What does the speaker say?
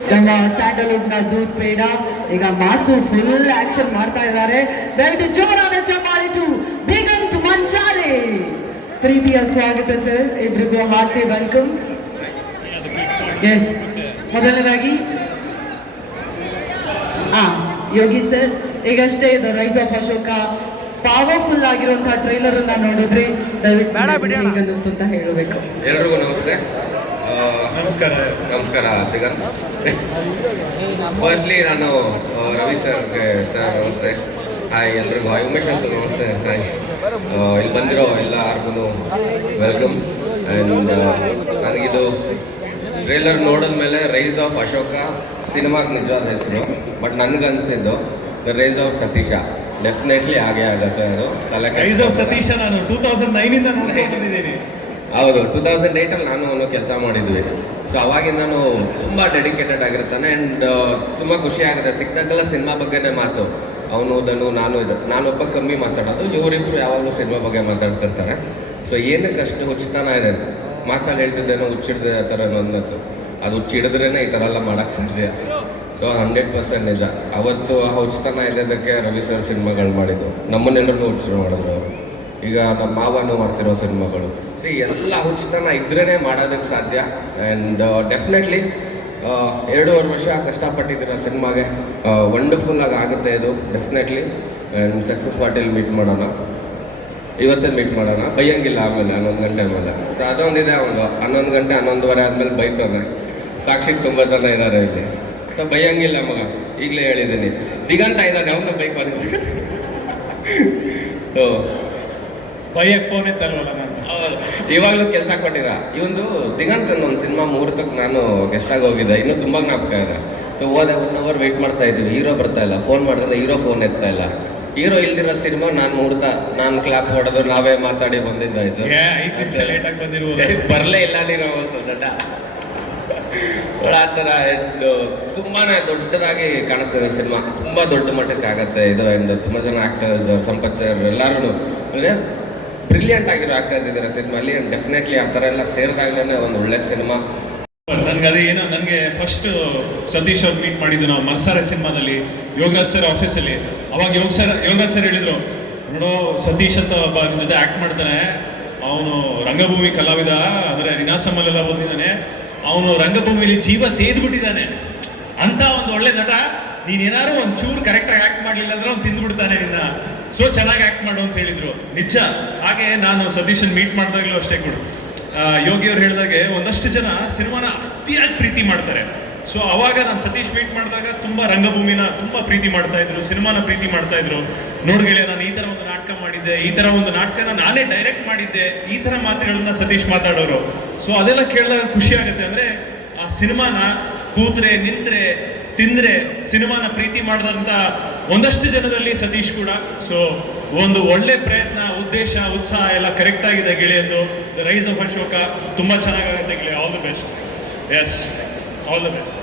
ನಮ್ಮ ಸ್ಯಾಂಡಲ್ವುಡ್ ನ ದೂತ್ ಬೇಡ ಈಗ ಮಾಸು ಫುಲ್ ಆಕ್ಷನ್ ಮಾಡ್ತಾ ಇದ್ದಾರೆ. ದಯವಿಟ್ಟು ಜೋರಾದ ಚಪ್ಪಾಳೆ ಟು ದಿಗಂತ್ ಮಂಚಾಲೆ. ಪ್ರೀತಿಯ ಸ್ವಾಗತ ಸರ್, ಇಬ್ರಿಗೂ ಹಾರ್ಟ್ಲಿ ವೆಲ್ಕಮ್. ಎಸ್, ಮೊದಲನೇದಾಗಿ ಯೋಗಿ ಸರ್, ಈಗಷ್ಟೇ the rise of Ashoka powerful ಆಗಿರುವಂತಹ ಟ್ರೈಲರ್ ಅನ್ನ ನೋಡಿದ್ರಿ, ದಯವಿಟ್ಟು ಹೇಗೆ ಅನ್ನಿಸ್ತು ಅಂತ ಹೇಳಬೇಕು. ಎಲ್ರಿಗೂ ನಮಸ್ತೆ. ನಮಸ್ಕಾರ ದಿಗಂತ್. ಫಸ್ಟ್ಲಿ ನಾನು ರವಿ ಸರ್ಗೆ ಸರ್ ನಮಸ್ತೆ. ಹಾಯ್ ಎಲ್ರಿಗೂ. ಹಾಯ್ ಉಮೇಶ್ ಸರ್ ನಮಸ್ತೆ. ಹಾಯ್ ಇಲ್ಲಿ ಬಂದಿರೋ ಎಲ್ಲರಿಗೂ ವೆಲ್ಕಮ್. ಆ್ಯಂಡ್ ನನಗಿದು ಟ್ರೇಲರ್ ನೋಡಿದ್ಮೇಲೆ ರೈಸ್ ಆಫ್ ಅಶೋಕ ಸಿನಿಮಾಗೆ ನಿಜವಾದ ಹೆಸರು, ಬಟ್ ನನಗನ್ಸಿದ್ದು the rise of Satisha. Definitely ಹಾಗೆ ಆಗುತ್ತೆ ಅದು. ರೈಸ್ ಆಫ್ ಸತೀಶ ನಾನು 2009 ನೋಡ್ಕೊಂಡು ಬಂದಿದ್ದೀನಿ. ಹೌದು, 2008 ನಾನು ಕೆಲಸ ಮಾಡಿದ್ವಿ. ಸೊ ಅವಾಗಿಂದನೂ ತುಂಬ ಡೆಡಿಕೇಟೆಡ್ ಆಗಿರ್ತಾನೆ. ಆ್ಯಂಡ್ ತುಂಬ ಖುಷಿ ಆಗುತ್ತೆ ಸಿಕ್ಕಿದಾಗೆಲ್ಲ ಸಿನಿಮಾ ಬಗ್ಗೆನೇ ಮಾತು. ಅವನು ನಾನೊಬ್ಬ ಕಮ್ಮಿ ಮಾತಾಡೋದು, ಇವರಿಬ್ಬರು ಯಾವಾಗಲೂ ಸಿನಿಮಾ ಬಗ್ಗೆ ಮಾತಾಡ್ತಿರ್ತಾರೆ. ಸೊ ಏನಕ್ಕೆ ಅಷ್ಟು ಹುಚ್ಚತನ ಇದೆ, ಮಾತಲ್ಲಿ ಹೇಳ್ತಿದ್ದೇನೋ ಹುಚ್ಚಿಡ್ದೆ ಆ ಥರ ನನ್ನದು. ಅದು ಹುಚ್ಚಿಡಿದ್ರೇ ಈ ಥರ ಎಲ್ಲ ಮಾಡೋಕ್ಕೆ ಸಾಧ್ಯ. ಸೊ 100% ನಿಜ. ಅವತ್ತು ಆ ಹುಚ್ಚತನ ಇದ್ದದಕ್ಕೆ ರವಿ ಸರ್ ಸಿನಿಮಾಗಳು ಮಾಡಿದ್ದು, ನಮ್ಮನ್ನೆಲ್ಲರೂ ಹುಚ್ಚರು ಮಾಡಿದ್ರು ಅವರು. ಈಗ ನಮ್ಮ ಮಾವನು ಮಾಡ್ತಿರೋ ಸಿನಿಮಾಗಳು ಎಲ್ಲ ಹುಚ್ಚತನ ಇದ್ರೇ ಮಾಡೋದಕ್ಕೆ ಸಾಧ್ಯ. ಆ್ಯಂಡ್ ಡೆಫಿನೆಟ್ಲಿ 2.5 ವರ್ಷ ಕಷ್ಟಪಟ್ಟಿದ್ದೀರ ಸಿನಿಮಾಗೆ. ವಂಡರ್ಫುಲ್ಲಾಗಿ ಆಗುತ್ತೆ ಇದು ಡೆಫಿನೆಟ್ಲಿ. ಆ್ಯಂಡ್ ಸಕ್ಸಸ್ ಪಾರ್ಟಿಲಿ ಮೀಟ್ ಮಾಡೋಣ, ಇವತ್ತೇ ಮೀಟ್ ಮಾಡೋಣ. ಬೈಯಂಗಿಲ್ಲ ಆಮೇಲೆ 11 ಗಂಟೆ ಆಮೇಲೆ. ಸೊ ಅದೊಂದಿದೆ, ಒಂದು 11 ಗಂಟೆ 11:30 ಆದಮೇಲೆ ಬೈತಾನೆ. ಸಾಕ್ಷಿಗೆ ತುಂಬ ಜನ ಇದ್ದಾರೆ ಇಲ್ಲಿ. ಸೊ ಬೈಯಂಗಿಲ್ಲ ಮಗ, ಈಗಲೇ ಹೇಳಿದ್ದೀನಿ. ದಿಗಂತ ಇದ್ದಾನೆ, ಅವನು ಬೈಕ್ ಬಂದ. ಸೊ ಬೈಯಕ್ಕೆ ಫೋನ್ ಇತ್ತಲ್ವಲ್ಲ ನಾನು. ಹೌದು, ಇವಾಗಲೂ ಕೆಲಸ ಕೊಟ್ಟಿರ. ಇವೊಂದು ದಿಗಂತ್ ಒಂದು ಸಿನಿಮಾ ಮುಹೂರ್ತಕ್ಕೆ ನಾನು ಗೆಸ್ಟಾಗಿ ಹೋಗಿದ್ದೆ, ಇನ್ನೂ ತುಂಬ ಜ್ಞಾಪಕ ಇದೆ. ಸೊ ಹೋದೆ, 1 hour ವೆಯ್ಟ್ ಮಾಡ್ತಾ ಇದ್ವಿ. ಹೀರೋ ಬರ್ತಾ ಇಲ್ಲ, ಫೋನ್ ಮಾಡಿದ್ರೆ ಹೀರೋ ಫೋನ್ ಎತ್ತಾ ಇಲ್ಲ. ಹೀರೋ ಇಲ್ದಿರೋ ಸಿನಿಮಾ ನಾನು ಕ್ಲಾಪ್ ಹೊಡೆದು ನಾವೇ ಮಾತಾಡಿ ಬಂದಿದ್ದ. ಇದು ಬರಲೇ ಇಲ್ಲ ನೀನು ಅವತ್ತು ದಡ್ಡ. ಆ ಥರ ತುಂಬಾ ದೊಡ್ಡದಾಗಿ ಕಾಣಿಸ್ತದೆ ಸಿನಿಮಾ, ತುಂಬ ದೊಡ್ಡ ಮಟ್ಟಕ್ಕೆ ಆಗುತ್ತೆ ಇದು. ಆ್ಯಂಡ್ ತುಂಬ ಜನ ಆ್ಯಕ್ಟರ್ಸ್, ಸಂಪತ್ ಸರ್ ಎಲ್ಲರೂ ಅಂದರೆ ಬ್ರಿಲಿಯಂಟ್ ಆಗಿರೋ ಆ್ಯಕ್ಟರ್ಸ್ ಇದ್ದಾರೆ ಸಿನಿಮಾಲಿ. ಆ್ಯಂಡ್ ಡೆಫಿನೆಟ್ಲಿ ಆ ಥರ ಎಲ್ಲ ಸೇರಿದಾಗಲೇ ಒಂದು ಒಳ್ಳೆ ಸಿನಿಮಾ. ನನಗೆ ಫಸ್ಟ್ ಸತೀಶ್ ಅವ್ರು ಮೀಟ್ ಮಾಡಿದ್ದು ನಾವು ಮನ್ಸಾರೆ ಸಿನಿಮಾದಲ್ಲಿ ಯೋಗರಾಜ್ ಸರ್ ಆಫೀಸಲ್ಲಿ. ಅವಾಗ ಯೋಗರಾಜ್ ಸರ್ ಹೇಳಿದ್ರು, ನೋಡೋ ಸತೀಶ್ ಅಂತ ಒಬ್ಬ ನಿಮ್ಮ ಜೊತೆ ಆ್ಯಕ್ಟ್ ಮಾಡ್ತಾನೆ, ಅವನು ರಂಗಭೂಮಿ ಕಲಾವಿದ, ಅಂದರೆ ನಿನಾಸಮ್ಮಲ್ಲೆಲ್ಲ ಬಂದಿದ್ದಾನೆ, ಅವನು ರಂಗಭೂಮಿಲಿ ಜೀವ ತೇದ್ಬಿಟ್ಟಿದ್ದಾನೆ ಅಂತ ಒಂದು ಒಳ್ಳೆ ನಟ. ನೀನೇನಾದ್ರು ಒಂಚೂರು ಕರೆಕ್ಟಾಗಿ ಆ್ಯಕ್ಟ್ ಮಾಡಲಿಲ್ಲ ಅಂದ್ರೆ ಅವ್ನು ತಿಂದ್ಬಿಡ್ತಾನೆ ನಿನ್ನ. ಸೊ ಚೆನ್ನಾಗಿ ಆ್ಯಕ್ಟ್ ಮಾಡು ಅಂತ ಹೇಳಿದ್ರು, ನಿಜ. ಹಾಗೆ ನಾನು ಸತೀಶನ್ ಮೀಟ್ ಮಾಡಿದಾಗಲೂ ಅಷ್ಟೇ ಕೊಡು, ಯೋಗಿಯವ್ರು ಹೇಳಿದಾಗೆ ಒಂದಷ್ಟು ಜನ ಸಿನಿಮಾನ ಅತಿಯಾಗಿ ಪ್ರೀತಿ ಮಾಡ್ತಾರೆ. ಸೊ ಅವಾಗ ನಾನು ಸತೀಶ್ ಮೀಟ್ ಮಾಡಿದಾಗ ತುಂಬ ರಂಗಭೂಮಿನ ತುಂಬ ಪ್ರೀತಿ ಮಾಡ್ತಾ ಇದ್ರು, ಸಿನಿಮಾನ ಪ್ರೀತಿ ಮಾಡ್ತಾ ಇದ್ರು. ನೋಡ್ಗೆಳೆ, ನಾನು ಈ ಥರ ಒಂದು ನಾಟಕ ಮಾಡಿದ್ದೆ, ಈ ಥರ ಒಂದು ನಾಟಕನ ನಾನೇ ಡೈರೆಕ್ಟ್ ಮಾಡಿದ್ದೆ, ಈ ಥರ ಮಾತುಗಳನ್ನ ಸತೀಶ್ ಮಾತಾಡೋರು. ಸೊ ಅದೆಲ್ಲ ಕೇಳಿದಾಗ ಖುಷಿ ಆಗುತ್ತೆ. ಅಂದರೆ ಆ ಸಿನಿಮಾನ ಕೂತ್ರೆ ನಿಂತ್ರೆ ತಿಂದರೆ ಸಿನಿಮಾನ ಪ್ರೀತಿ ಮಾಡಿದಂಥ ಒಂದಷ್ಟು ಜನದಲ್ಲಿ ಸತೀಶ್ ಕೂಡ. ಸೊ ಒಂದು ಒಳ್ಳೆ ಪ್ರಯತ್ನ, ಉದ್ದೇಶ, ಉತ್ಸಾಹ ಎಲ್ಲ ಕರೆಕ್ಟ್ ಆಗಿದೆ ಗೆಳೆಯಂದು. ದ ರೈಸ್ ಆಫ್ ಅಶೋಕ ತುಂಬ ಚೆನ್ನಾಗಾಗುತ್ತೆ ಗೆಳೆಯ. All the best. Yes, all the best.